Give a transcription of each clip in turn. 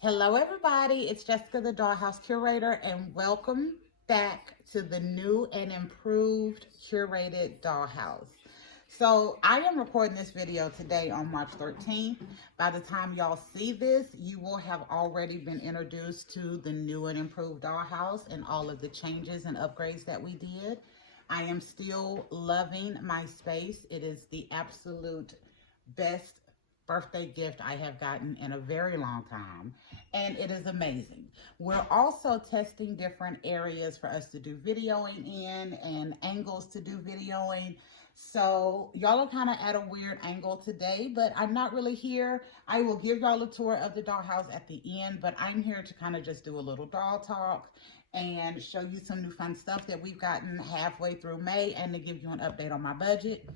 Hello, everybody. It's Jessica, the Dollhouse Curator, and welcome back to the new and improved curated dollhouse. So, I am recording this video today on March 13th. By the time y'all see this, you will have already been introduced to the new and improved dollhouse and all of the changes and upgrades that we did. I am still loving my space. It is the absolute best birthday gift I have gotten in a very long time, and it is amazing. We're also testing different areas for us to do videoing in and angles to do videoing. So y'all are kind of at a weird angle today, but I'm not really here. I will give y'all a tour of the dollhouse at the end, but I'm here to kind of just do a little doll talk and show you some new fun stuff that we've gotten halfway through May and to give you an update on my budget.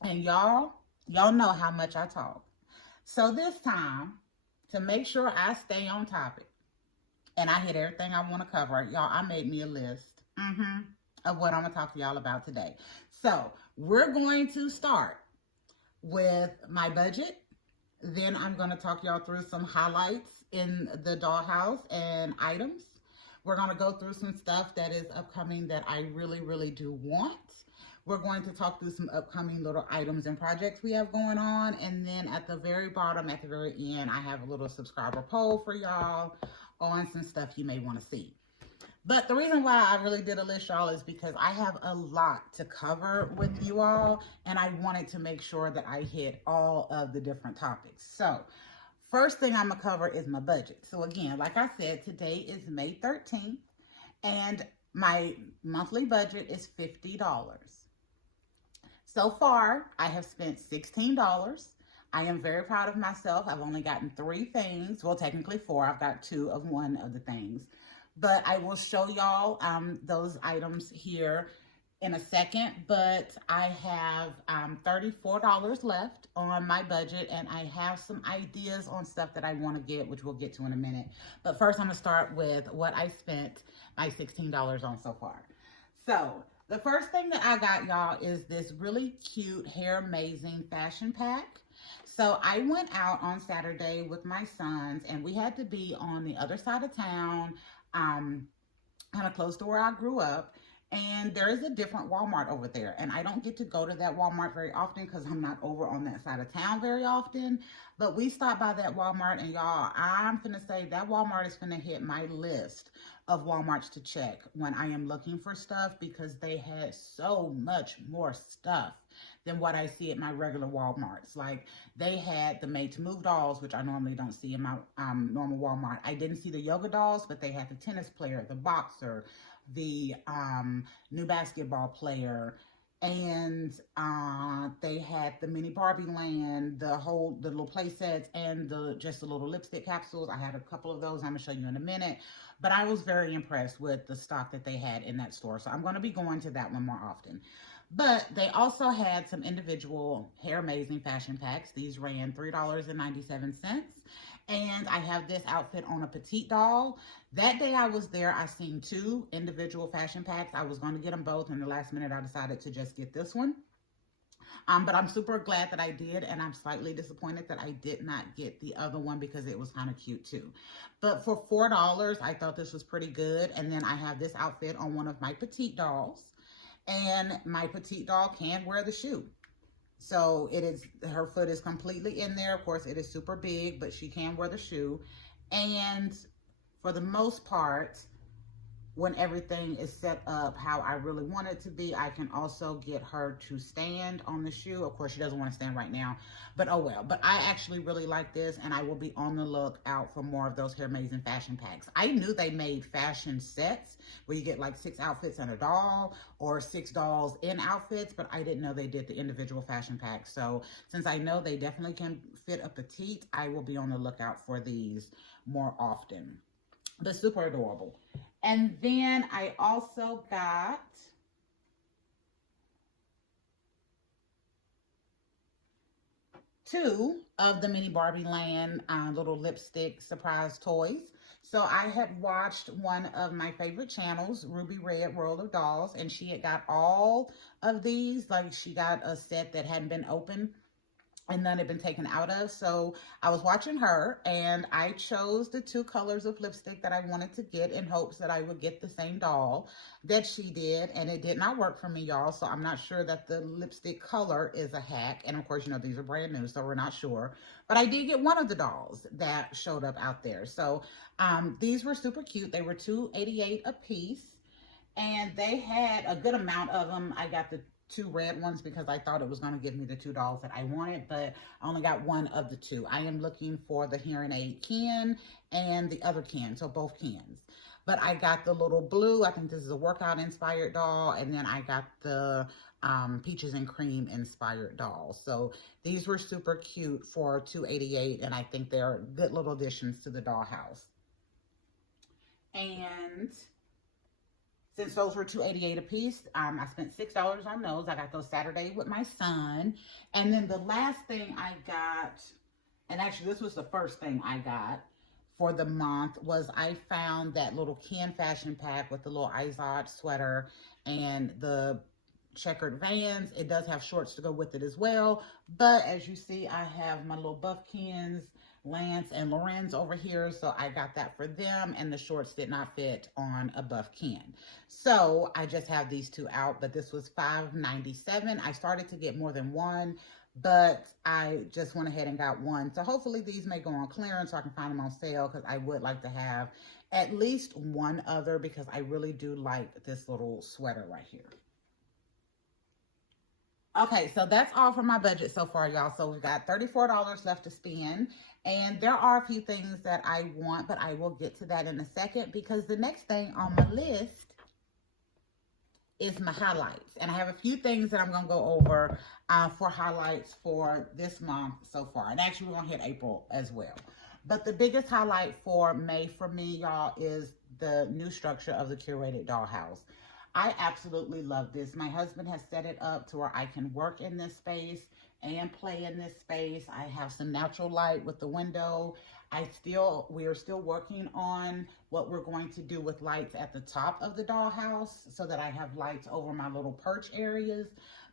And y'all know how much I talk. So this time, to make sure I stay on topic and I hit everything I want to cover, y'all, I made me a list of what I'm going to talk to y'all about today. So we're going to start with my budget. Then I'm going to talk y'all through some highlights in the dollhouse and items. We're going to go through some stuff that is upcoming that I really, really do want. We're going to talk through some upcoming little items and projects we have going on. And then at the very bottom, at the very end, I have a little subscriber poll for y'all on some stuff you may want to see. But the reason why I really did a list, y'all, is because I have a lot to cover with you all, and I wanted to make sure that I hit all of the different topics. So first thing I'm going to cover is my budget. So again, like I said, today is May 13th, and my monthly budget is $50. So far, I have spent $16. I am very proud of myself. I've only gotten 3 things. Well, technically 4. I've got 2 of one of the things. But I will show y'all those items here in a second. But I have $34 left on my budget. And I have some ideas on stuff that I want to get, which we'll get to in a minute. But first, I'm going to start with what I spent my $16 on so far. So the first thing that I got, y'all, is this really cute Hair Amazing fashion pack. So I went out on Saturday with my sons, and we had to be on the other side of town, kind of close to where I grew up. And there is a different Walmart over there. And I don't get to go to that Walmart very often because I'm not over on that side of town very often. But we stopped by that Walmart, and y'all, I'm finna say that Walmart is finna hit my list of Walmarts to check when I am looking for stuff, because they had so much more stuff than what I see at my regular Walmarts. Like, they had the Made to Move dolls, which I normally don't see in my normal Walmart. I didn't see the yoga dolls, but they had the tennis player, the boxer, the new basketball player, and they had the mini Barbie land, the little play sets, and just the little lipstick capsules. I had a couple of those I'm gonna show you in a minute, but I was very impressed with the stock that they had in that store, so I'm going to be going to that one more often. But they also had some individual Hair Amazing fashion packs. These ran $3.97. And I have this outfit on a petite doll. That day I was there, I seen 2 individual fashion packs. I was going to get them both, and the last minute I decided to just get this one. But I'm super glad that I did, and I'm slightly disappointed that I did not get the other one because it was kind of cute too. But for $4, I thought this was pretty good. And then I have this outfit on one of my petite dolls, and my petite doll can wear the shoe. So her foot is completely in there. Of course, it is super big, but she can wear the shoe. And for the most part, when everything is set up how I really want it to be, I can also get her to stand on the shoe. Of course, she doesn't want to stand right now, but oh well. But I actually really like this, and I will be on the lookout for more of those Hair Amazing fashion packs. I knew they made fashion sets where you get like 6 outfits and a doll, or 6 dolls in outfits, but I didn't know they did the individual fashion packs. So since I know they definitely can fit a petite, I will be on the lookout for these more often. But super adorable. And then I also got two of the mini Barbie Land little lipstick surprise toys. So I had watched one of my favorite channels, Ruby Red World of Dolls, and she had got all of these. Like, she got a set that hadn't been opened, and none had been taken out of. So I was watching her and I chose the two colors of lipstick that I wanted to get in hopes that I would get the same doll that she did. And it did not work for me, y'all. So I'm not sure that the lipstick color is a hack. And of course, you know, these are brand new, so we're not sure. But I did get one of the dolls that showed up out there. So these were super cute. They were $2.88 a piece. And they had a good amount of them. I got the two red ones because I thought it was going to give me the two dolls that I wanted, but I only got one of the two. I am looking for the hearing aid can and the other can, so both cans. But I got the little blue, I think this is a workout inspired doll, and then I got the peaches and cream inspired doll. So these were super cute for $2.88, and I think they're good little additions to the dollhouse. And since those were $2.88 a piece, I spent $6 on those. I got those Saturday with my son. And then the last thing I got, and actually this was the first thing I got for the month, was I found that little Ken fashion pack with the little Izod sweater and the checkered Vans. It does have shorts to go with it as well. But as you see, I have my little buff Kens, Lance and Lorenz over here, so I got that for them, and the shorts did not fit on a buff Ken. So I just have these two out, but this was $5.97. I started to get more than one, but I just went ahead and got one. So hopefully these may go on clearance so I can find them on sale, because I would like to have at least one other, because I really do like this little sweater right here. Okay, so that's all for my budget so far, y'all. So we've got $34 left to spend. And there are a few things that I want, but I will get to that in a second, because the next thing on my list is my highlights. And I have a few things that I'm going to go over for highlights for this month so far. And actually, we're going to hit April as well. But the biggest highlight for May for me, y'all, is the new structure of the curated dollhouse. I absolutely love this. My husband has set it up to where I can work in this space and play in this space. I have some natural light with the window. We are still working on what we're going to do with lights at the top of the dollhouse, so that I have lights over my little perch areas.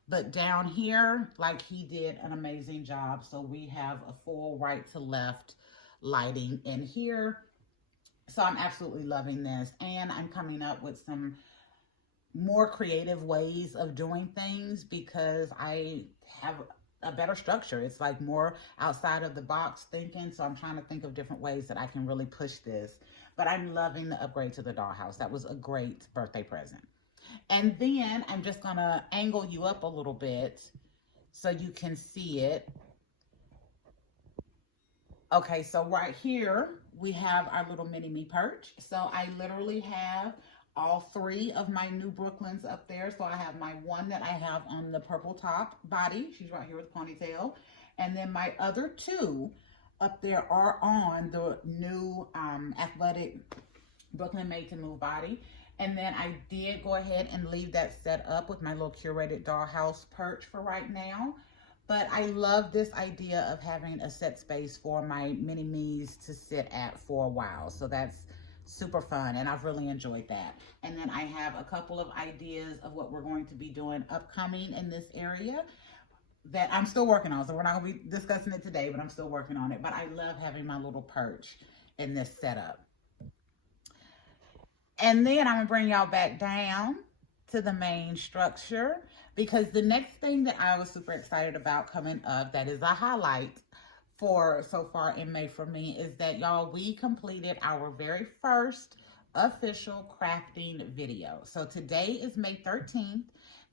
But down here, like, he did an amazing job. So we have a full right to left lighting in here. So I'm absolutely loving this. And I'm coming up with some more creative ways of doing things, because I have a better structure. It's like more outside of the box thinking. So I'm trying to think of different ways that I can really push this. But I'm loving the upgrade to the dollhouse. That was a great birthday present. And then I'm just gonna angle you up a little bit so you can see it. Okay, so right here we have our little mini me perch. So I literally have all three of my new Brooklyns up there. So I have my one that I have on the purple top body. She's right here with ponytail. And then my other two up there are on the new athletic Brooklyn Made to Move body. And then I did go ahead and leave that set up with my little curated dollhouse perch for right now. But I love this idea of having a set space for my mini me's to sit at for a while. So that's super fun, and I've really enjoyed that. And then I have a couple of ideas of what we're going to be doing upcoming in this area that I'm still working on. So we're not going to be discussing it today, but I'm still working on it. But I love having my little perch in this setup. And then I'm going to bring y'all back down to the main structure, because the next thing that I was super excited about coming up, that is a highlight for so far in May for me, is that, y'all, we completed our very first official crafting video. So today is May 13th.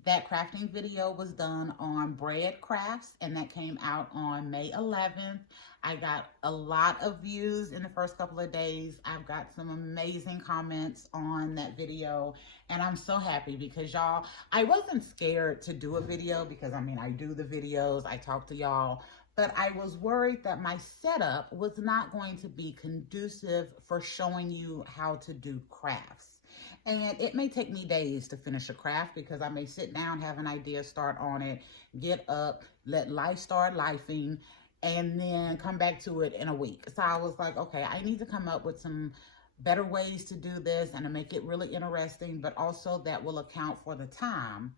That crafting video was done on Bread Crafts, and that came out on May 11th. I got a lot of views in the first couple of days. I've got some amazing comments on that video, and I'm so happy because, y'all, I wasn't scared to do a video because, I mean, I do the videos, I talk to y'all, but I was worried that my setup was not going to be conducive for showing you how to do crafts. And it may take me days to finish a craft, because I may sit down, have an idea, start on it, get up, let life start lifing, and then come back to it in a week. So I was like, okay, I need to come up with some better ways to do this and to make it really interesting, but also that will account for the time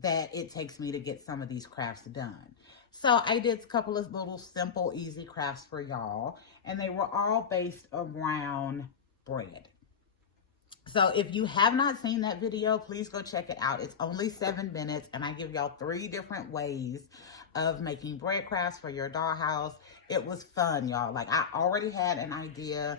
that it takes me to get some of these crafts done. So I did a couple of little simple, easy crafts for y'all, and they were all based around bread. So if you have not seen that video, please go check it out. It's only 7 minutes, and I give y'all 3 different ways of making bread crafts for your dollhouse. It was fun, y'all. Like, I already had an idea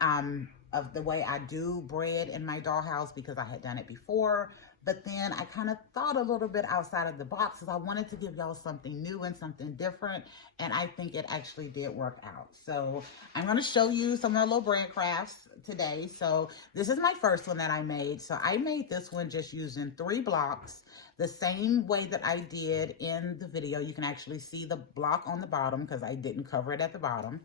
of the way I do bread in my dollhouse because I had done it before. But then I kind of thought a little bit outside of the box because I wanted to give y'all something new and something different. And I think it actually did work out. So I'm going to show you some of the little bread crafts today. So this is my first one that I made. So I made this one just using 3 blocks, the same way that I did in the video. You can actually see the block on the bottom because I didn't cover it at the bottom.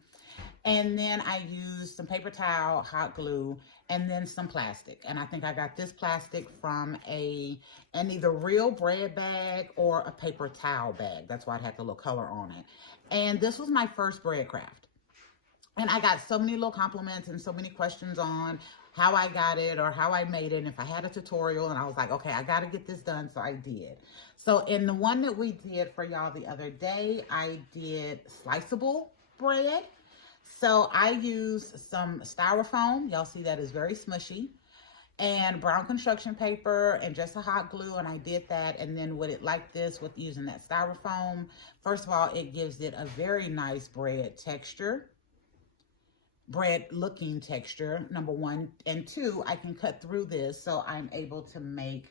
And then I used some paper towel, hot glue, and then some plastic. And I think I got this plastic from an either real bread bag or a paper towel bag. That's why it had the little color on it. And this was my first bread craft. And I got so many little compliments and so many questions on how I got it or how I made it. And if I had a tutorial, and I was like, okay, I got to get this done. So I did. So in the one that we did for y'all the other day, I did sliceable bread. So I used some styrofoam. Y'all see that is very smushy. And brown construction paper and just a hot glue. And I did that. And then with it like this, with using that styrofoam, first of all, it gives it a very nice bread texture. Bread looking texture, number 1. And 2, I can cut through this so I'm able to make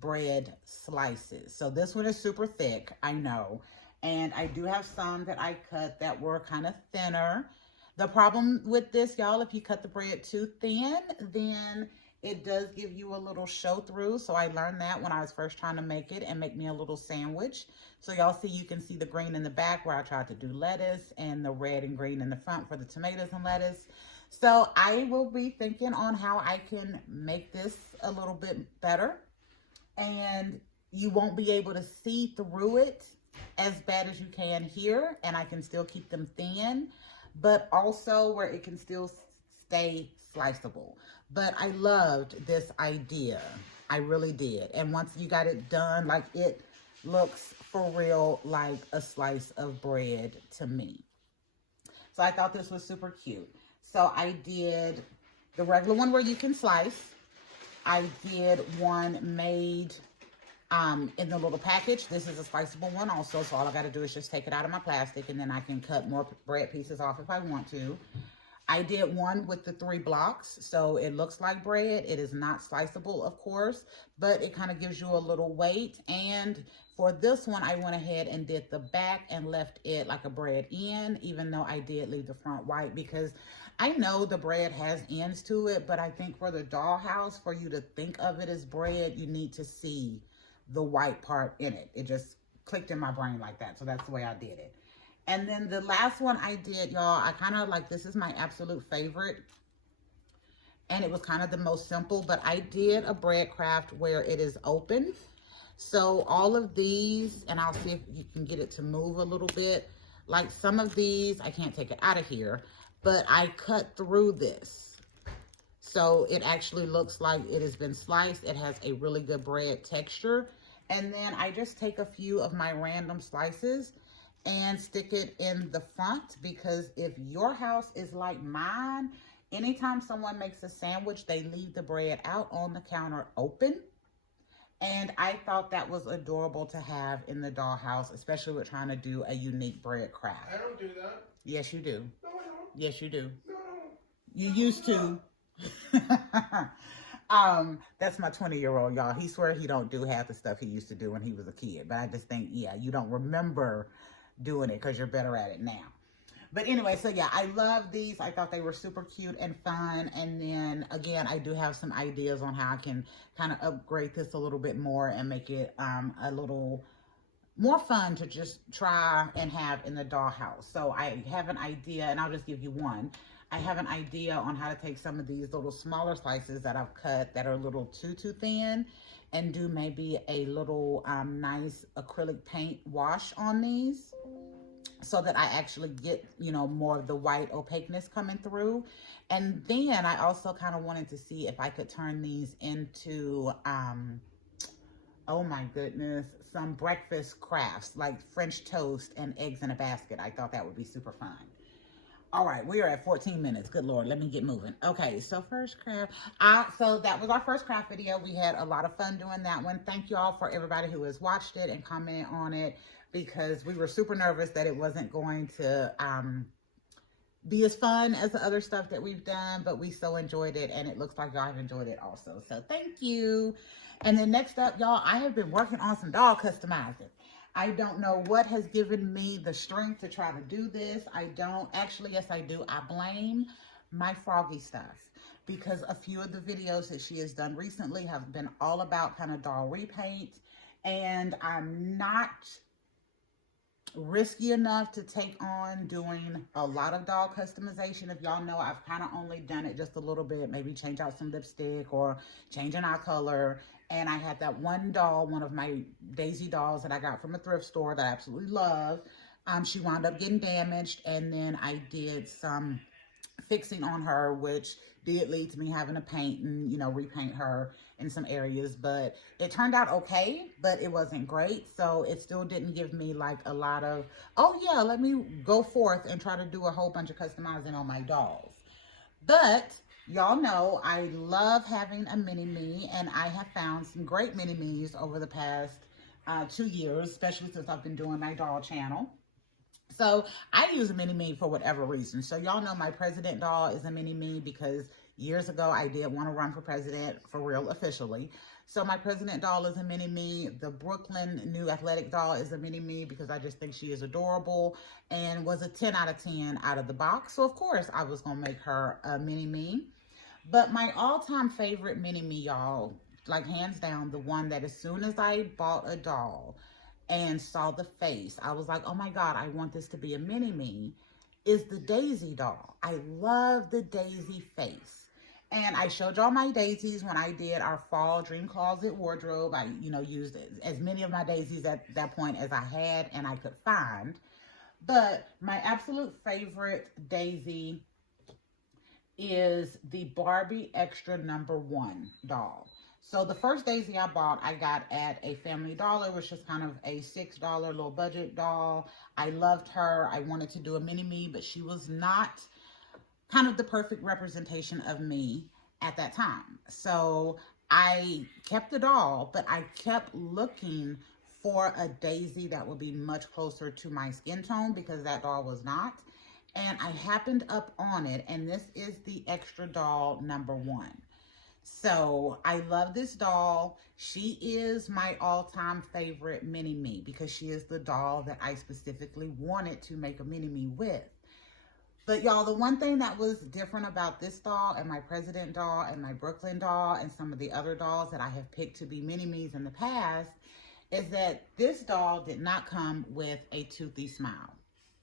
bread slices. So this one is super thick, I know. And I do have some that I cut that were kind of thinner. The problem with this, y'all, if you cut the bread too thin, then it does give you a little show through. So I learned that when I was first trying to make it and make me a little sandwich. So y'all see, you can see the green in the back where I tried to do lettuce and the red and green in the front for the tomatoes and lettuce. So I will be thinking on how I can make this a little bit better. And you won't be able to see through it as bad as you can here. And I can still keep them thin, but also where it can still stay sliceable. But I loved this idea. I really did. And once you got it done, like, it looks for real like a slice of bread to me. So I thought this was super cute. So I did the regular one where you can slice. I did one made in the little package. This is a sliceable one also, so all I got to do is just take it out of my plastic, and then I can cut more bread pieces off if I want to. I did one with the 3 blocks, so it looks like bread. It is not sliceable, of course, but it kind of gives you a little weight. And for this one, I went ahead and did the back and left it like a bread end, even though I did leave the front white, because I know the bread has ends to it, but I think for the dollhouse, for you to think of it as bread, you need to see the white part in it. It just clicked in my brain like that, so that's the way I did it. And then the last one I did, y'all, I kind of like, this is my absolute favorite. And it was kind of the most simple, but I did a bread craft where it is open. So all of these, and I'll see if you can get it to move a little bit. Like some of these, I can't take it out of here, but I cut through this. So it actually looks like it has been sliced. It has a really good bread texture. And then I just take a few of my random slices and stick it in the front, because if your house is like mine, anytime someone makes a sandwich, they leave the bread out on the counter open. And I thought that was adorable to have in the dollhouse, especially with trying to do a unique bread craft. I don't do that. Yes, you do. No, I don't. Yes, you do. No, I don't. You used to. That's my 20-year-old, y'all. He swear he don't do half the stuff he used to do when he was a kid. But I just think, yeah, you don't remember doing it because you're better at it now. But anyway, so yeah, I love these. I thought they were super cute and fun. And then again, I do have some ideas on how I can kind of upgrade this a little bit more and make it a little more fun to just try and have in the dollhouse. So I have an idea, and I'll just give you one. I have an idea on how to take some of these little smaller slices that I've cut that are a little too thin, and do maybe a little nice acrylic paint wash on these, so that I actually get, you know, more of the white opaqueness coming through. And then I also kind of wanted to see if I could turn these into, oh my goodness, some breakfast crafts like French toast and eggs in a basket. I thought that would be super fun. All right, we are at 14 minutes. Good Lord, let me get moving. Okay, so first craft. So that was our first craft video. We had a lot of fun doing that one. Thank you all for everybody who has watched it and commented on it, because we were super nervous that it wasn't going to be as fun as the other stuff that we've done, but we so enjoyed it, and it looks like y'all have enjoyed it also. So thank you. And then next up, y'all, I have been working on some doll customizing. I don't know what has given me the strength to try to do this. I don't. Actually, yes, I do. I blame my Froggy stuff, because a few of the videos that she has done recently have been all about kind of doll repaint, and I'm not risky enough to take on doing a lot of doll customization. If y'all know, I've kind of only done it just a little bit, maybe change out some lipstick or change an eye color. And I had that one doll, one of my Daisy dolls that I got from a thrift store that I absolutely love. She wound up getting damaged, and then I did some fixing on her, which did lead to me having to paint and, you know, repaint her in some areas. But it turned out okay, but it wasn't great. So it still didn't give me like a lot of, oh yeah, let me go forth and try to do a whole bunch of customizing on my dolls. But y'all know I love having a mini-me, and I have found some great mini-me's over the past 2 years, especially since I've been doing my doll channel. So I use a mini-me for whatever reason. So y'all know my president doll is a mini-me because years ago I did want to run for president for real officially. So my president doll is a mini-me. The Brooklyn new athletic doll is a mini-me because I just think she is adorable and was a 10 out of 10 out of the box. So of course I was going to make her a mini-me. But my all-time favorite mini-me, y'all, like hands down, the one that as soon as I bought a doll and saw the face, I was like, oh my God, I want this to be a mini-me, is the Daisy doll. I love the Daisy face. And I showed y'all my daisies when I did our fall dream closet wardrobe. I, you know, used as many of my daisies at that point as I had and I could find. But my absolute favorite Daisy is the Barbie Extra #1 doll. So the first Daisy I bought, I got at a Family Dollar, which was kind of a $6 low budget doll. I loved her. I wanted to do a mini-me, but she was not kind of the perfect representation of me at that time. So I kept the doll, but I kept looking for a Daisy that would be much closer to my skin tone, because that doll was not. And I happened up on it, and this is the Extra doll #1. So I love this doll. She is my all-time favorite mini-me because she is the doll that I specifically wanted to make a mini-me with. But y'all, the one thing that was different about this doll and my President doll and my Brooklyn doll and some of the other dolls that I have picked to be mini-me's in the past is that this doll did not come with a toothy smile.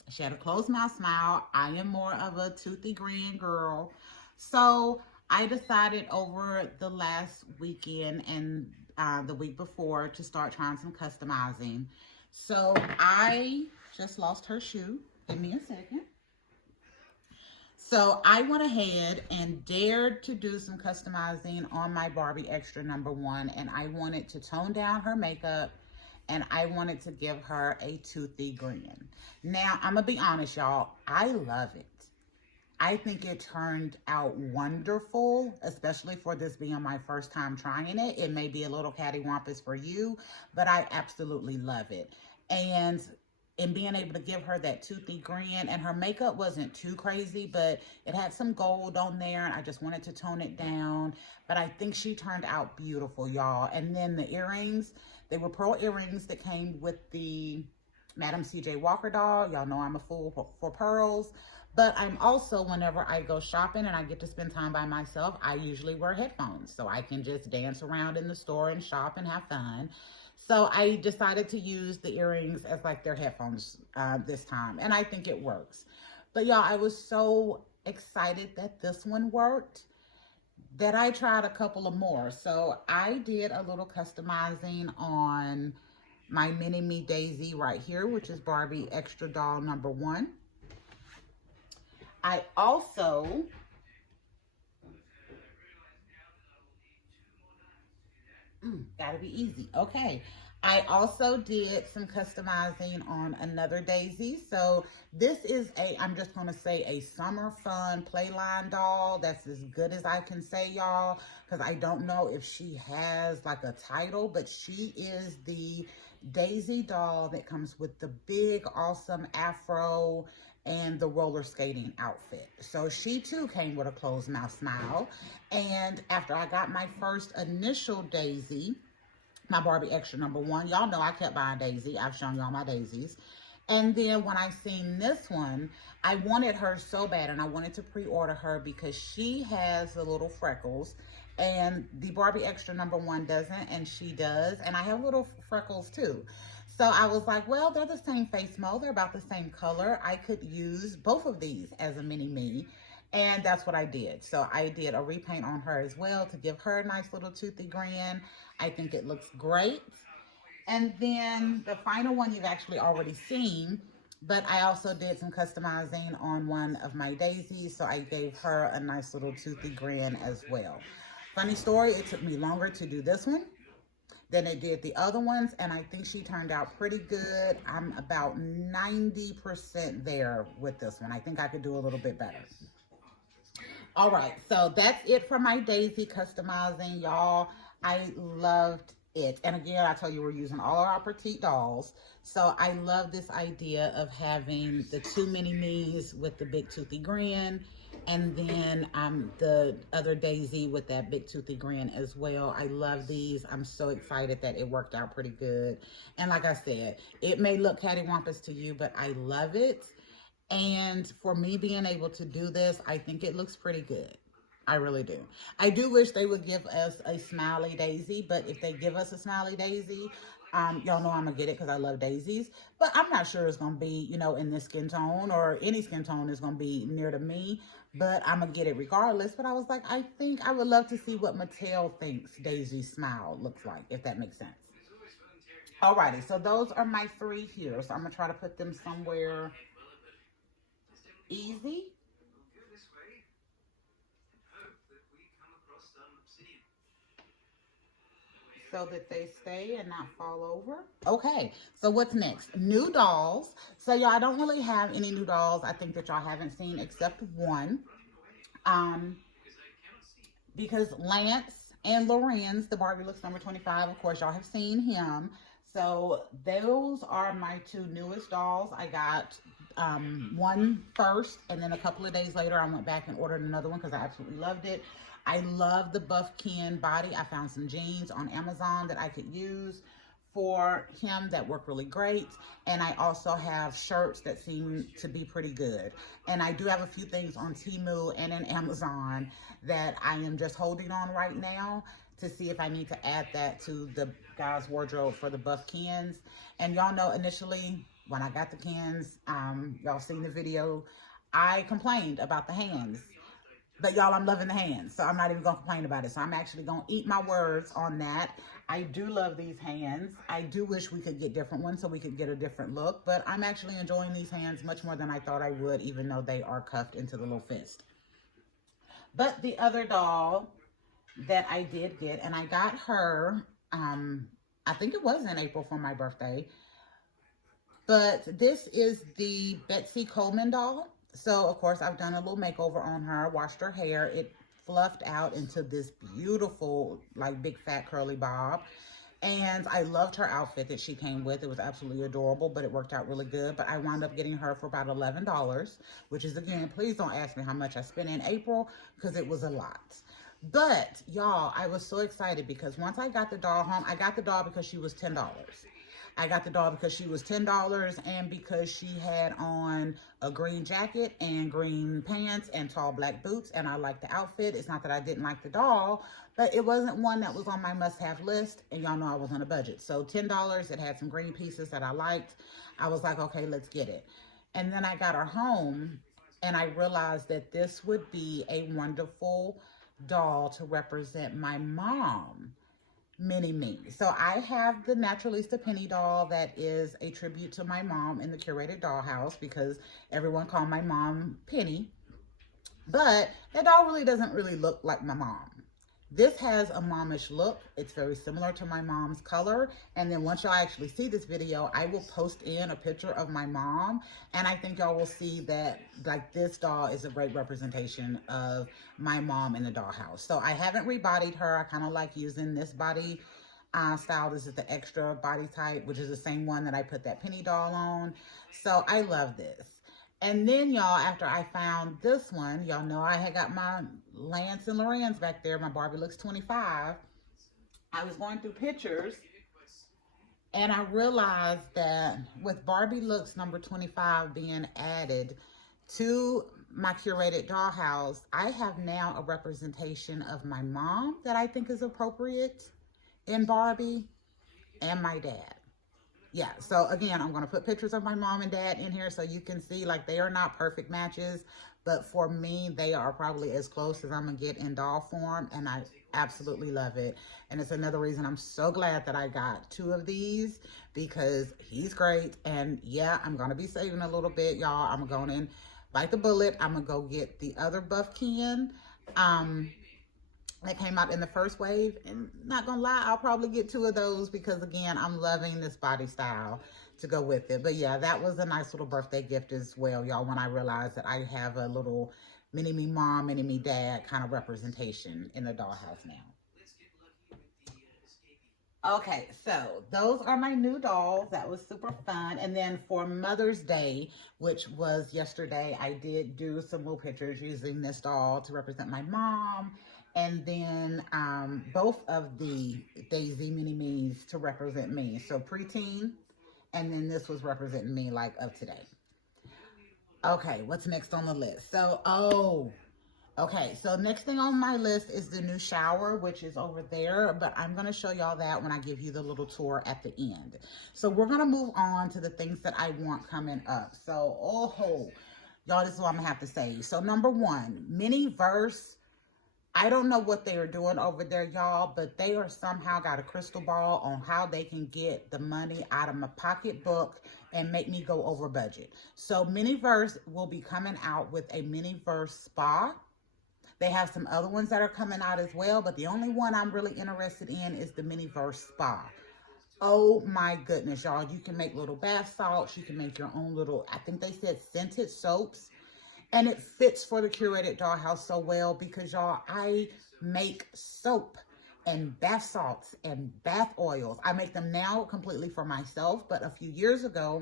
She had a closed mouth smile. I am more of a toothy grin girl. So I decided over the last weekend and the week before to start trying some customizing. So I just lost her shoe. Give me a second. So I went ahead and dared to do some customizing on my Barbie Extra #1, and I wanted to tone down her makeup, and I wanted to give her a toothy grin. Now, I'm gonna be honest, y'all, I love it. I think it turned out wonderful, especially for this being my first time trying it. It may be a little cattywampus for you, but I absolutely love it. And in being able to give her that toothy grin, and her makeup wasn't too crazy, but it had some gold on there, and I just wanted to tone it down. But I think she turned out beautiful, y'all. And then the earrings, they were pearl earrings that came with the Madam C.J. Walker doll. Y'all know I'm a fool for pearls. But I'm also, whenever I go shopping and I get to spend time by myself, I usually wear headphones so I can just dance around in the store and shop and have fun. So I decided to use the earrings as like their headphones this time, and I think it works. But y'all, I was so excited that this one worked that I tried a couple of more. So I did a little customizing on my mini-me Daisy right here, which is Barbie Extra doll #1. I also gotta be easy. Okay. I also did some customizing on another Daisy. So this is I'm just going to say a summer fun playline doll. That's as good as I can say, y'all, because I don't know if she has like a title, but she is the Daisy doll that comes with the big, awesome afro and the roller skating outfit. So she too came with a closed mouth smile. And after I got my first initial Daisy, my Barbie Extra #1. Y'all know I kept buying Daisy. I've shown y'all my Daisies. And then when I seen this one, I wanted her so bad, and I wanted to pre-order her because she has the little freckles, and the Barbie Extra #1 doesn't, and she does. And I have little freckles too. So I was like, well, they're the same face mold. They're about the same color. I could use both of these as a mini-me. And that's what I did. So I did a repaint on her as well to give her a nice little toothy grin. I think it looks great. And then the final one you've actually already seen, but I also did some customizing on one of my Daisies. So I gave her a nice little toothy grin as well. Funny story, it took me longer to do this one than it did the other ones, and I think she turned out pretty good. I'm about 90% there with this one. I think I could do a little bit better. All right, so that's it for my Daisy customizing, y'all. I loved it. And again, I tell you, we're using all our petite dolls. So I love this idea of having the two mini-me's with the big toothy grin, and then the other Daisy with that big toothy grin as well. I love these. I'm so excited that it worked out pretty good. And like I said, it may look cattywampus to you, but I love it. And for me being able to do this, I think it looks pretty good. I really do. I do wish they would give us a smiley Daisy, but if they give us a smiley Daisy, y'all know I'm gonna get it because I love daisies. But I'm not sure it's gonna be, you know, in this skin tone, or any skin tone is gonna be near to me. But I'm gonna get it regardless. But I was like, I think I would love to see what Mattel thinks Daisy's smile looks like, if that makes sense. Alrighty, so those are my 3 here. So I'm gonna try to put them somewhere easy. So that they stay and not fall over. Okay, so what's next? New dolls. So y'all, I don't really have any new dolls I think that y'all haven't seen except one. Because Lance and Lorenz, the Barbie Looks #25, of course, y'all have seen him. So those are my 2 newest dolls. I got one first, and then a couple of days later, I went back and ordered another one because I absolutely loved it. I love the Buff Ken body. I found some jeans on Amazon that I could use for him that work really great. And I also have shirts that seem to be pretty good. And I do have a few things on Temu and in Amazon that I am just holding on right now to see if I need to add that to the guy's wardrobe for the Buff Kens. And y'all know initially when I got the Kens, y'all seen the video, I complained about the hands. But y'all, I'm loving the hands, so I'm not even gonna complain about it. So I'm actually gonna eat my words on that. I do love these hands. I do wish we could get different ones so we could get a different look, but I'm actually enjoying these hands much more than I thought I would, even though they are cuffed into the little fist. But the other doll that I did get, and I got her, I think it was in April for my birthday, but this is the Betsy Coleman doll. So, of course, I've done a little makeover on her, washed her hair. It fluffed out into this beautiful, like, big fat curly bob. And I loved her outfit that she came with. It was absolutely adorable, but it worked out really good. But I wound up getting her for about $11, which is, again, please don't ask me how much I spent in April because it was a lot. But, y'all, I was so excited because once I got the doll home, I got the doll because she was $10. I got the doll because she was $10 and because she had on a green jacket and green pants and tall black boots, and I liked the outfit. It's not that I didn't like the doll, but it wasn't one that was on my must-have list, and y'all know I was on a budget. So $10, it had some green pieces that I liked. I was like, okay, let's get it. And then I got her home, and I realized that this would be a wonderful doll to represent my mom. Mini-me. So I have the Naturalista Penny doll that is a tribute to my mom in the Curated Dollhouse because everyone called my mom Penny. But that doll really doesn't really look like my mom. This has a momish look. It's very similar to my mom's color. And then once y'all actually see this video, I will post in a picture of my mom. And I think y'all will see that like this doll is a great representation of my mom in the dollhouse. So I haven't rebodied her. I kind of like using this body style. This is the extra body type, which is the same one that I put that Penny doll on. So I love this. And then, y'all, after I found this one, y'all know I had got my Lance and Lorenz back there, my Barbie Looks 25. I was going through pictures, and I realized that with Barbie Looks number 25 being added to my curated dollhouse, I have now a representation of my mom that I think is appropriate in Barbie, and my dad. Yeah, so again, I'm going to put pictures of my mom and dad in here so you can see, like, they are not perfect matches, but for me, they are probably as close as I'm going to get in doll form, and I absolutely love it. And it's another reason I'm so glad that I got 2 of these, because he's great. And yeah, I'm going to be saving a little bit, y'all. I'm going to bite the bullet. I'm going to go get the other Buff Ken that came out in the first wave, and not gonna lie, I'll probably get 2 of those because again, I'm loving this body style to go with it. But yeah, that was a nice little birthday gift as well, y'all, when I realized that I have a little mini-me mom, mini-me dad kind of representation in the dollhouse now. Okay, so those are my new dolls. That was super fun. And then for Mother's Day, which was yesterday, I did do some little pictures using this doll to represent my mom. And then both of the Daisy mini-me's to represent me. So preteen, and then this was representing me like of today. Okay, what's next on the list? So, okay, so next thing on my list is the new shower, which is over there, but I'm going to show y'all that when I give you the little tour at the end. So we're going to move on to the things that I want coming up. So, y'all, this is what I'm going to have to say. So number 1, Miniverse. I don't know what they are doing over there, y'all, but they are somehow got a crystal ball on how they can get the money out of my pocketbook and make me go over budget. So Miniverse will be coming out with a Miniverse spa. They have some other ones that are coming out as well, but the only one I'm really interested in is the Miniverse spa. Oh my goodness, y'all. You can make little bath salts. You can make your own little, I think they said scented soaps. And it fits for the curated dollhouse so well because, y'all, I make soap and bath salts and bath oils. I make them now completely for myself, but a few years ago,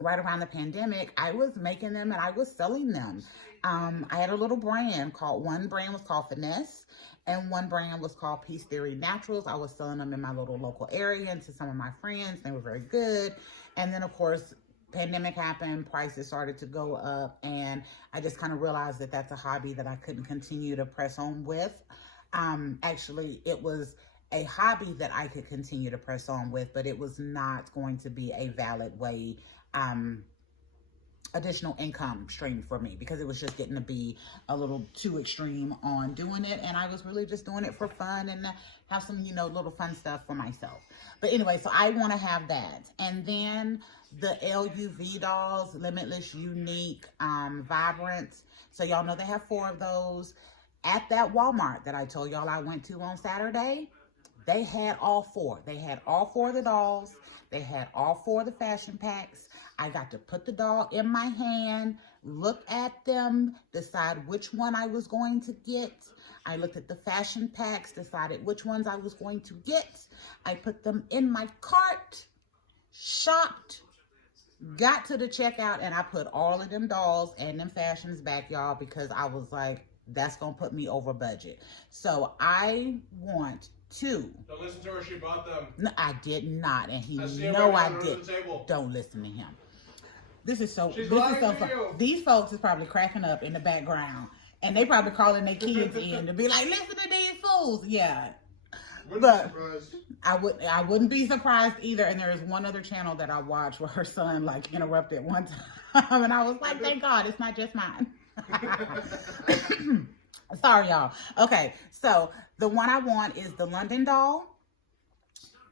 right around the pandemic, I was making them and I was selling them. I had a little brand one brand was called Finesse, and one brand was called Peace Theory Naturals. I was selling them in my little local area and to some of my friends. They were very good. And then, of course, pandemic happened, prices started to go up, and I just kind of realized that that's a hobby that I couldn't continue to press on with. Actually, it was a hobby that I could continue to press on with, but it was not going to be a valid way, additional income stream for me, because it was just getting to be a little too extreme on doing it. And I was really just doing it for fun and have some, little fun stuff for myself. But anyway, so I want to have that. And then the LUV dolls, Limitless, Unique, Vibrant. So y'all know they have 4 of those. At that Walmart that I told y'all I went to on Saturday, they had all 4. They had all 4 of the dolls. They had all 4 of the fashion packs. I got to put the doll in my hand, look at them, decide which one I was going to get. I looked at the fashion packs, decided which ones I was going to get. I put them in my cart, shopped, got to the checkout, and I put all of them dolls and them fashions back, y'all, because I was like, that's going to put me over budget. So I want to. Don't listen to her, she bought them. No, I did not, and he know I did. Don't listen to him. This is so fun. These folks is probably cracking up in the background, and they probably calling their kids in to be like, listen to these fools. Yeah. But I wouldn't be surprised either. And there is one other channel that I watch where her son like interrupted one time, and I was like, thank God it's not just mine. Sorry, y'all. Okay, so the one I want is the London doll.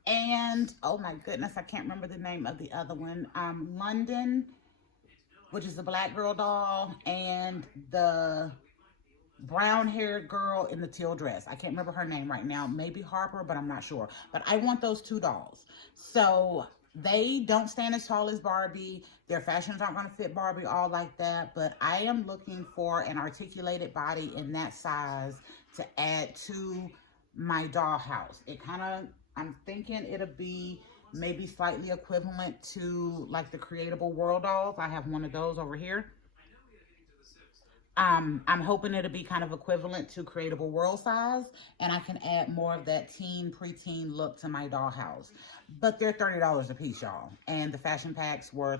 And oh my goodness, I can't remember the name of the other one. London, which is the black girl doll, and the brown-haired girl in the teal dress. I can't remember her name right now. Maybe Harper, but I'm not sure. But I want those two dolls. So they don't stand as tall as Barbie. Their fashions aren't going to fit Barbie all like that. But I am looking for an articulated body in that size to add to my dollhouse. It kind of, I'm thinking it'll be maybe slightly equivalent to like the Creatable World dolls. I have one of those over here. I'm hoping it'll be kind of equivalent to Creatable World size, and I can add more of that teen, preteen look to my dollhouse. But they're $30 a piece, y'all. And the fashion packs were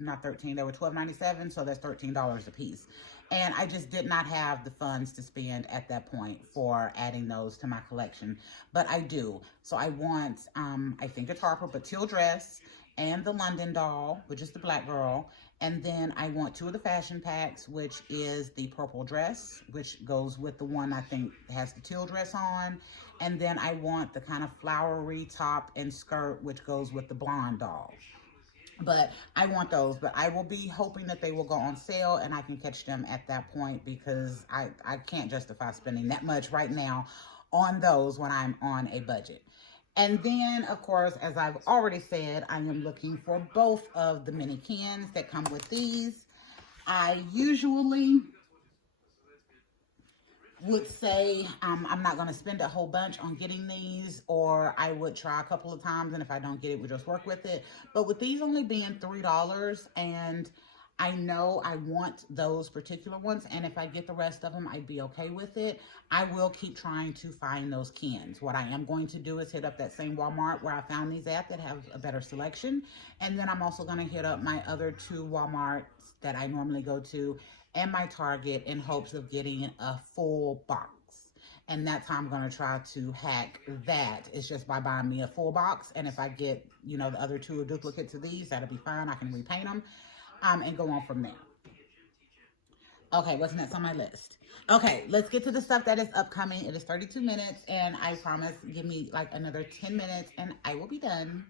not 13, they were $12.97, so that's $13 a piece. And I just did not have the funds to spend at that point for adding those to my collection. But I do. So I want, I think it's Harper, but teal dress, and the London doll, which is the black girl. And then I want two of the fashion packs, which is the purple dress, which goes with the one I think has the teal dress on. And then I want the kind of flowery top and skirt, which goes with the blonde doll. But I want those, but I will be hoping that they will go on sale and I can catch them at that point, because I can't justify spending that much right now on those when I'm on a budget. And then, of course, as I've already said, I am looking for both of the mini cans that come with these. I usually would say I'm not going to spend a whole bunch on getting these, or I would try a couple of times, and if I don't get it, we'll just work with it. But with these only being $3, and I know I want those particular ones, and if I get the rest of them, I'd be okay with it. I will keep trying to find those cans. What I am going to do is hit up that same Walmart where I found these at that have a better selection. And then I'm also going to hit up my other two Walmarts that I normally go to and my Target in hopes of getting a full box. And that's how I'm going to try to hack that. It's just by buying me a full box. And if I get, you know, the other two are duplicates of these, that'll be fine. I can repaint them and go on from there. Okay, what's next on my list? Okay, let's get to the stuff that is upcoming. It is 32 minutes, and I promise, give me like another 10 minutes, and I will be done.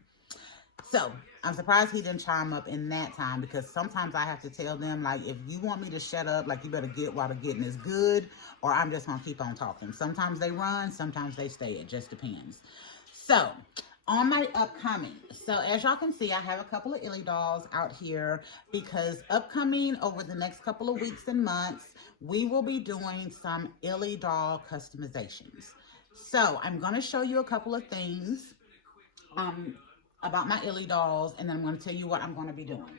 So, I'm surprised he didn't chime up in that time, because sometimes I have to tell them, like, if you want me to shut up, like, you better get while the getting is good, or I'm just going to keep on talking. Sometimes they run, sometimes they stay. It just depends. So, on my upcoming, so as y'all can see, I have a couple of Illy dolls out here, because upcoming over the next couple of weeks and months, we will be doing some Illy doll customizations. So I'm going to show you a couple of things about my Illy dolls, and then I'm going to tell you what I'm going to be doing.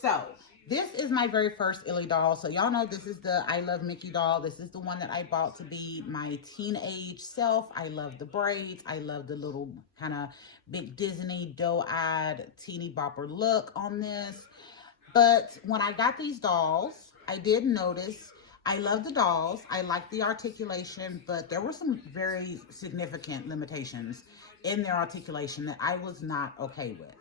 So this is my very first Illy doll. So y'all know this is the I Love Mickey doll. This is the one that I bought to be my teenage self. I love the braids. I love the little kind of big Disney doe-eyed teeny bopper look on this. But when I got these dolls, I did notice I love the dolls. I like the articulation, but there were some very significant limitations in their articulation that I was not okay with.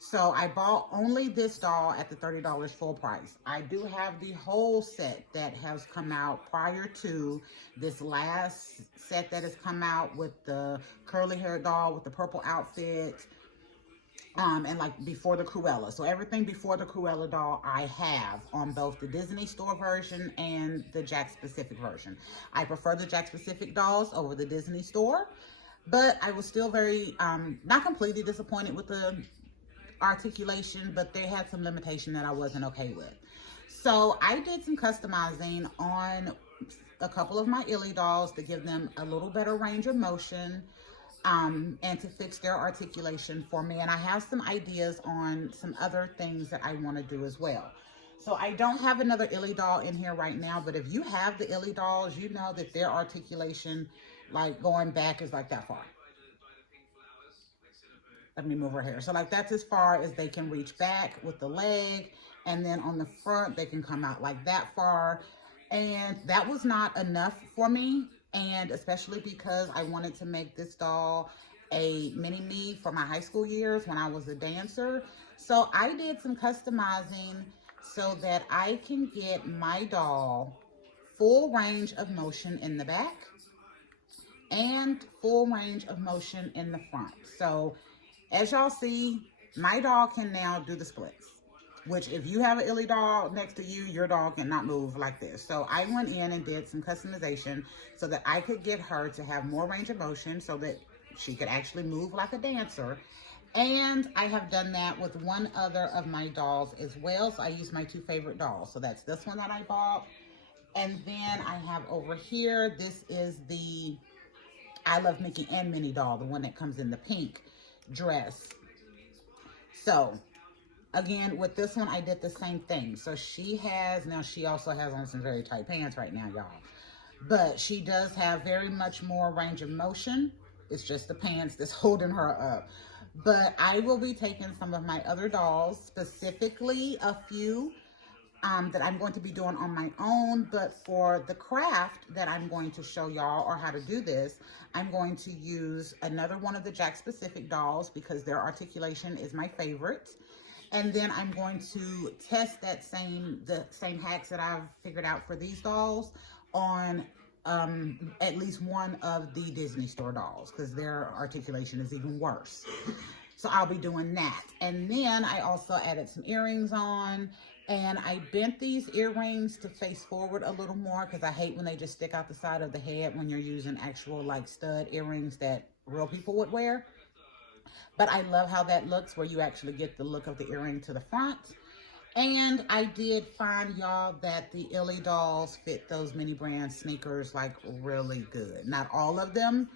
So I bought only this doll at the $30 full price. I do have the whole set that has come out prior to this last set that has come out with the curly hair doll with the purple outfit. And like before the Cruella. So everything before the Cruella doll I have on both the Disney Store version and the Jakks Pacific version. I prefer the Jakks Pacific dolls over the Disney Store, but I was still very, not completely disappointed with the articulation, but they had some limitation that I wasn't okay with. So I did some customizing on a couple of my Illy dolls to give them a little better range of motion, and to fix their articulation for me. And I have some ideas on some other things that I want to do as well. So I don't have another Illy doll in here right now, but if you have the Illy dolls, you know that their articulation, like going back, is like that far. Let me move her hair. So like that's as far as they can reach back with the leg. And then on the front, they can come out like that far. And that was not enough for me. And especially because I wanted to make this doll a mini me for my high school years when I was a dancer. So I did some customizing so that I can get my doll full range of motion in the back and full range of motion in the front. So as y'all see, my doll can now do the splits. which if you have an Illy doll next to you, your dog cannot move like this. So I went in and did some customization so that I could get her to have more range of motion so that she could actually move like a dancer. And I have done that with one other of my dolls as well. So I used my 2 favorite dolls. So that's this one that I bought. And then I have over here, this is the I Love Mickey and Minnie doll, the one that comes in the pink dress. So again, with this one, I did the same thing. So she has, now she also has on some very tight pants right now, y'all. But she does have very much more range of motion. It's just the pants that's holding her up. But I will be taking some of my other dolls, specifically a few that I'm going to be doing on my own. But for the craft that I'm going to show y'all, or how to do this, I'm going to use another one of the Jakks Pacific dolls because their articulation is my favorite. And then I'm going to test the same hacks that I've figured out for these dolls on at least one of the Disney Store dolls because their articulation is even worse. So I'll be doing that. And then I also added some earrings on, and I bent these earrings to face forward a little more because I hate when they just stick out the side of the head when you're using actual like stud earrings that real people would wear. But I love how that looks, where you actually get the look of the earring to the front. And I did find, y'all, that the Illy dolls fit those mini brand sneakers like really good. Not all of them,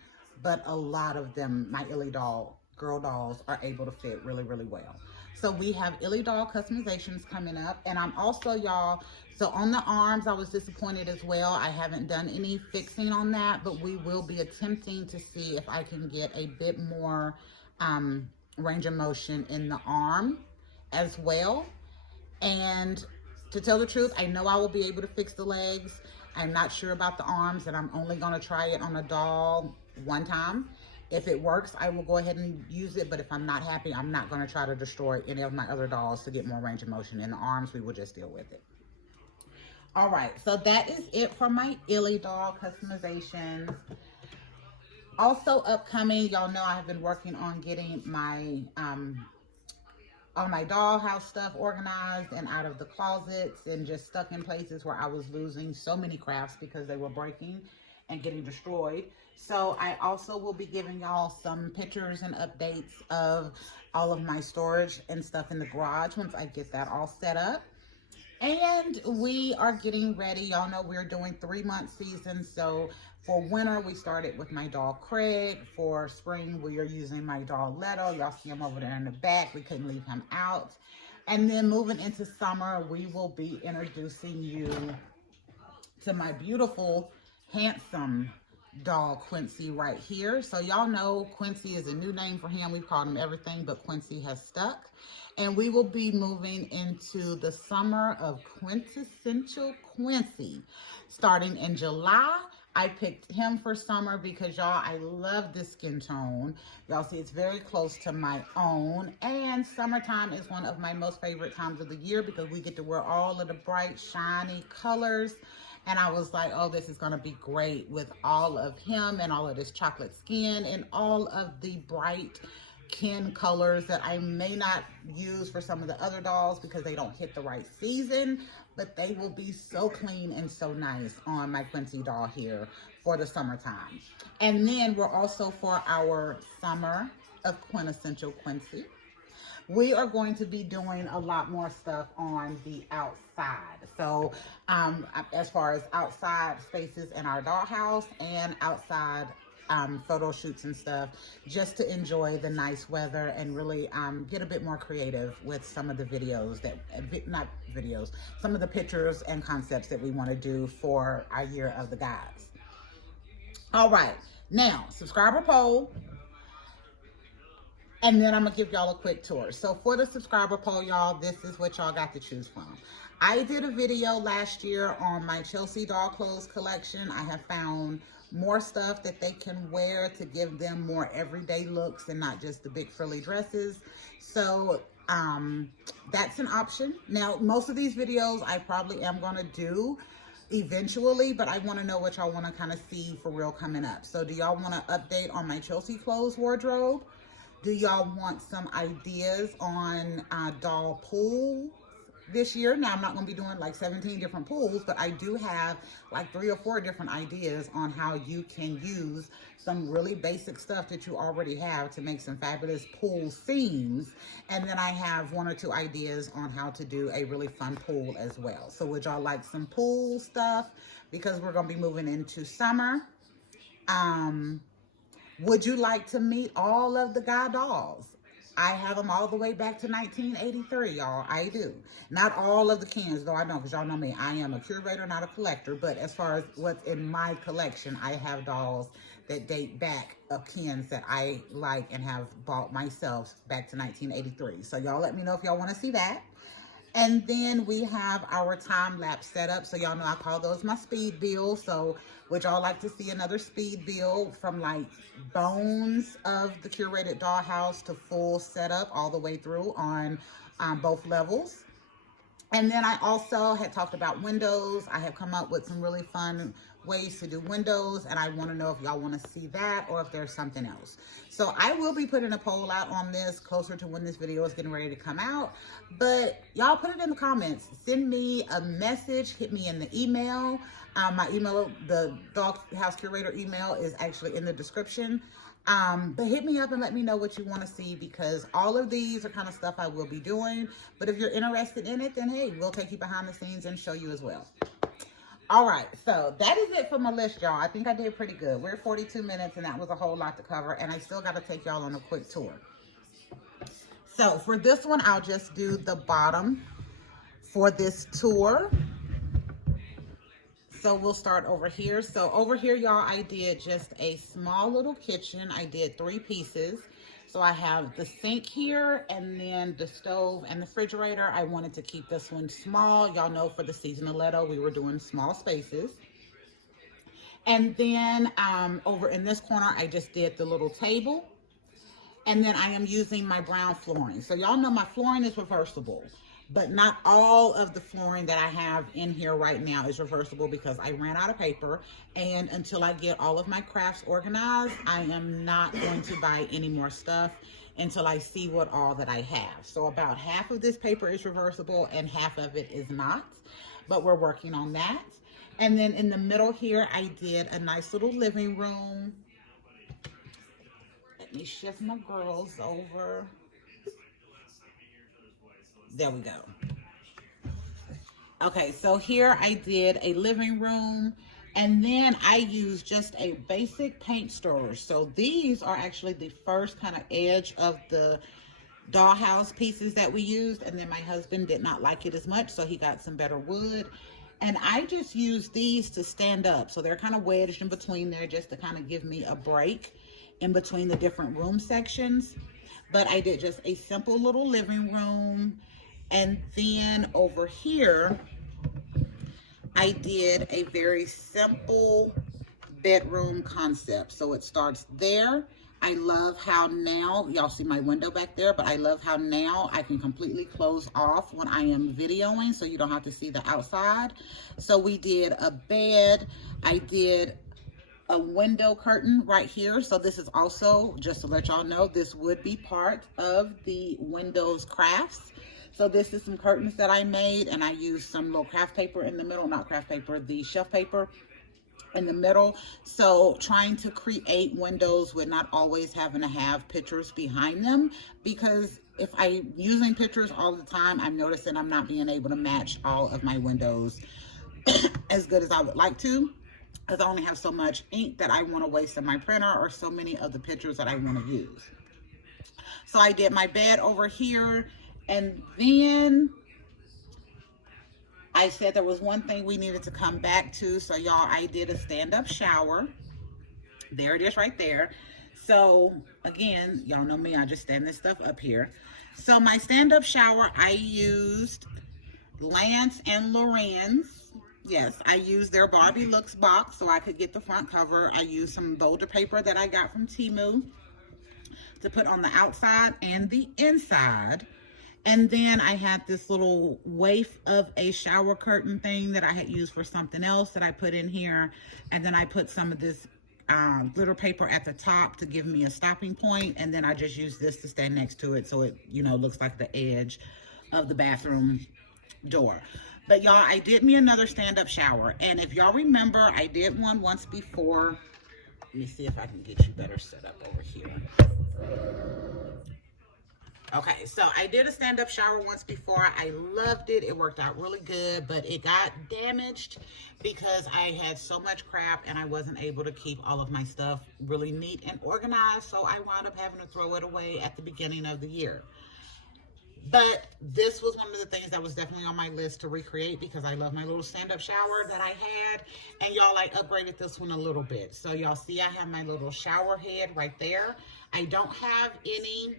but a lot of them, my Illy doll, girl dolls, are able to fit really, really well. So we have Illy doll customizations coming up. And I'm also, y'all, so on the arms, I was disappointed as well. I haven't done any fixing on that, but we will be attempting to see if I can get a bit more range of motion in the arm as well. And to tell the truth, I know I will be able to fix the legs. I'm not sure about the arms, and I'm only going to try it on a doll one time. If it works, I will go ahead and use it. But if I'm not happy, I'm not going to try to destroy any of my other dolls to get more range of motion. In the arms, we will just deal with it. All right, so that is it for my Illy doll customizations. Also upcoming, y'all know I have been working on getting my all my dollhouse stuff organized and out of the closets and just stuck in places where I was losing so many crafts because they were breaking and getting destroyed. So I also will be giving y'all some pictures and updates of all of my storage and stuff in the garage once I get that all set up. And we are getting ready. Y'all know we're doing 3-month seasons. So for winter, we started with my doll Craig. For spring, we are using my doll Leto. Y'all see him over there in the back. We couldn't leave him out. And then moving into summer, we will be introducing you to my beautiful, handsome doll Quincy right here. So y'all know Quincy is a new name for him. We've called him everything, but Quincy has stuck. And we will be moving into the summer of quintessential Quincy starting in July. I picked him for summer because, y'all, I love this skin tone. Y'all see it's very close to my own. And summertime is one of my most favorite times of the year because we get to wear all of the bright, shiny colors. And I was like, oh, this is going to be great with all of him and all of this chocolate skin and all of the bright Ken colors that I may not use for some of the other dolls because they don't hit the right season, but they will be so clean and so nice on my Quincy doll here for the summertime. And then we're also, for our summer of quintessential Quincy, we are going to be doing a lot more stuff on the outside. So as far as outside spaces in our dollhouse and outside photo shoots and stuff, just to enjoy the nice weather and really get a bit more creative with some of the videos that, some of the pictures and concepts that we want to do for our Year of the Gods. All right, now subscriber poll, and then I'm gonna give y'all a quick tour. So for the subscriber poll, y'all, this is what y'all got to choose from. I did a video last year on my Chelsea doll clothes collection. I have found more stuff that they can wear to give them more everyday looks and not just the big frilly dresses. So that's an option. Now, most of these videos I probably am going to do eventually, but I want to know what y'all want to kind of see for real coming up. So do y'all want to update on my Chelsea clothes wardrobe? Do y'all want some ideas on doll pools this year. Now, I'm not going to be doing like 17 different pools, but I do have like 3 or 4 different ideas on how you can use some really basic stuff that you already have to make some fabulous pool scenes. And then I have 1 or 2 ideas on how to do a really fun pool as well. So would y'all like some pool stuff? Because we're going to be moving into summer. Would you like to meet all of the Guy dolls? I have them all the way back to 1983, y'all. I do. Not all of the Kens, though I know, because y'all know me. I am a curator, not a collector. But as far as what's in my collection, I have dolls that date back of Kens that I like and have bought myself back to 1983. So y'all let me know if y'all want to see that. And then we have our time-lapse setup. So y'all know I call those my speed builds. So would y'all like to see another speed build from like bones of the curated dollhouse to full setup all the way through on both levels? And then I also had talked about windows. I have come up with some really fun ways to do windows, and I want to know if y'all want to see that or if there's something else. So I will be putting a poll out on this closer to when this video is getting ready to come out, but y'all put it in the comments. Send me a message, hit me in the email. My email, the Dollhouse Curator email, is actually in the description. But hit me up and let me know what you want to see, because all of these are kind of stuff I will be doing. But if you're interested in it, then hey, we'll take you behind the scenes and show you as well. All right, so that is it for my list, y'all. I think I did pretty good. We're at 42 minutes, and that was a whole lot to cover, and I still got to take y'all on a quick tour. So for this one, I'll just do the bottom for this tour. So we'll start over here. So over here, y'all, I did just a small little kitchen. I did 3 pieces. So I have the sink here, and then the stove and the refrigerator. I wanted to keep this one small. Y'all know for the seasonaletto, we were doing small spaces. And then over in this corner, I just did the little table. And then I am using my brown flooring. So y'all know my flooring is reversible, but not all of the flooring that I have in here right now is reversible because I ran out of paper. And until I get all of my crafts organized, I am not going to buy any more stuff until I see what all that I have. So about half of this paper is reversible and half of it is not, but we're working on that. And then in the middle here, I did a nice little living room. Let me shift my girls over. There we go. Okay, so here I did a living room, and then I used just a basic paint stirrer. So these are actually the first kind of edge of the dollhouse pieces that we used, and then my husband did not like it as much, so he got some better wood. And I just used these to stand up. So they're kind of wedged in between there just to kind of give me a break in between the different room sections. But I did just a simple little living room. And then over here, I did a very simple bedroom concept. So it starts there. I love how now, y'all see my window back there, but I love how now I can completely close off when I am videoing, so you don't have to see the outside. So we did a bed. I did a window curtain right here. So this is also, just to let y'all know, this would be part of the windows crafts. So this is some curtains that I made, and I used some little craft paper in the middle, not craft paper, the shelf paper in the middle. So trying to create windows with not always having to have pictures behind them, because if I'm using pictures all the time, I'm noticing I'm not being able to match all of my windows as good as I would like to, because I only have so much ink that I want to waste in my printer, or so many of the pictures that I want to use. So I did my bed over here. And then I said there was one thing we needed to come back to. So y'all, I did a stand-up shower. There it is right there. So again, y'all know me, I just stand this stuff up here. So my stand-up shower, I used Lance and Lorenz. Yes, I used their Barbie Looks box so I could get the front cover. I used some bolder paper that I got from Temu to put on the outside and the inside. And then I had this little waif of a shower curtain thing that I had used for something else that I put in here. And then I put some of this glitter paper at the top to give me a stopping point. And then I just used this to stand next to it so it, you know, looks like the edge of the bathroom door. But y'all, I did me another stand-up shower. And if y'all remember, I did one once before. Let me see if I can get you better set up over here. Okay, so I did a stand-up shower once before. I loved it. It worked out really good, but it got damaged because I had so much crap and I wasn't able to keep all of my stuff really neat and organized. So I wound up having to throw it away at the beginning of the year. But this was one of the things that was definitely on my list to recreate because I love my little stand-up shower that I had. And y'all, I upgraded this one a little bit. So y'all see I have my little shower head right there. I don't have any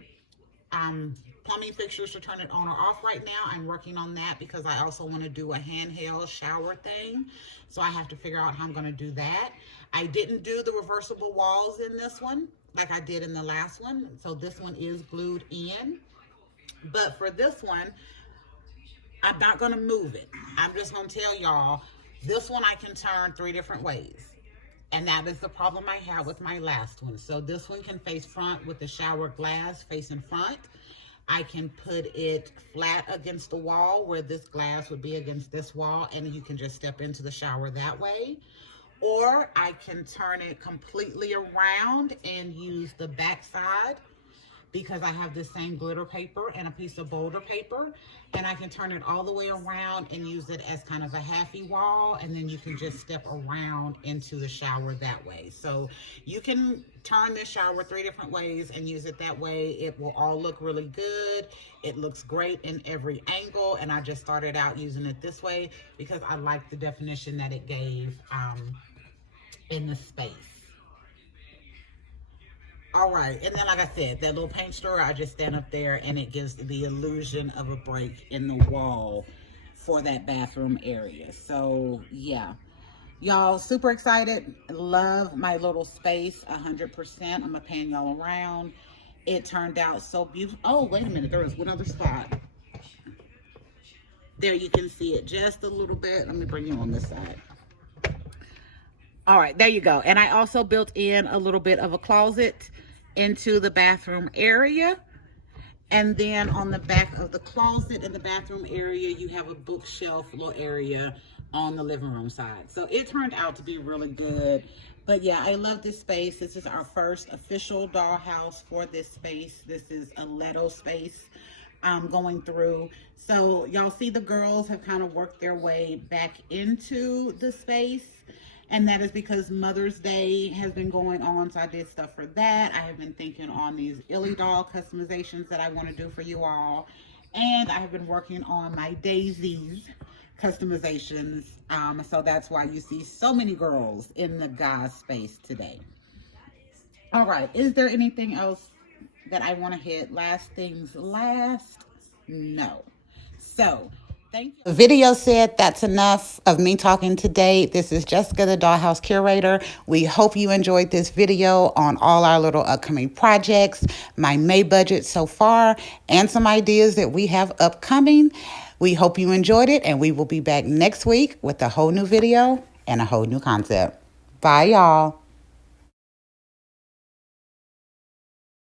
plumbing fixtures to turn it on or off right now. I'm working on that because I also want to do a handheld shower thing. So I have to figure out how I'm going to do that. I didn't do the reversible walls in this one like I did in the last one. So this one is glued in. But for this one, I'm not going to move it. I'm just going to tell y'all, this one I can turn 3 different ways. And that is the problem I had with my last one. So this one can face front with the shower glass facing front. I can put it flat against the wall where this glass would be against this wall, and you can just step into the shower that way. Or I can turn it completely around and use the back side because I have the same glitter paper and a piece of boulder paper, and I can turn it all the way around and use it as kind of a halfy wall, and then you can just step around into the shower that way. So you can turn this shower 3 different ways and use it that way. It will all look really good. It looks great in every angle, and I just started out using it this way because I like the definition that it gave in the space. All right, and then like I said, that little paint stirrer, I just stand up there and it gives the illusion of a break in the wall for that bathroom area. So yeah, y'all, super excited. Love my little space 100%. I'm gonna pan y'all around. It turned out so beautiful. Oh, wait a minute, there was one other spot. There, you can see it just a little bit. Let me bring you on this side. All right, there you go. And I also built in a little bit of a closet into the bathroom area. And then on the back of the closet in the bathroom area, you have a bookshelf little area on the living room side. So it turned out to be really good. But yeah, I love this space. This is our first official dollhouse for this space. This is a Leto space going through. So y'all see the girls have kind of worked their way back into the space. And that is because Mother's Day has been going on, so I did stuff for that. I have been thinking on these Illy doll customizations that I want to do for you all. And I have been working on my Daisies customizations. So that's why you see so many girls in the guys space today. All right, is there anything else that I want to hit? Last things last? No. So thank you. The video said that's enough of me talking today. This is Jessica, the Dollhouse Curator. We hope you enjoyed this video on all our little upcoming projects, my May budget so far, and some ideas that we have upcoming. We hope you enjoyed it, and we will be back next week with a whole new video and a whole new concept. Bye, y'all.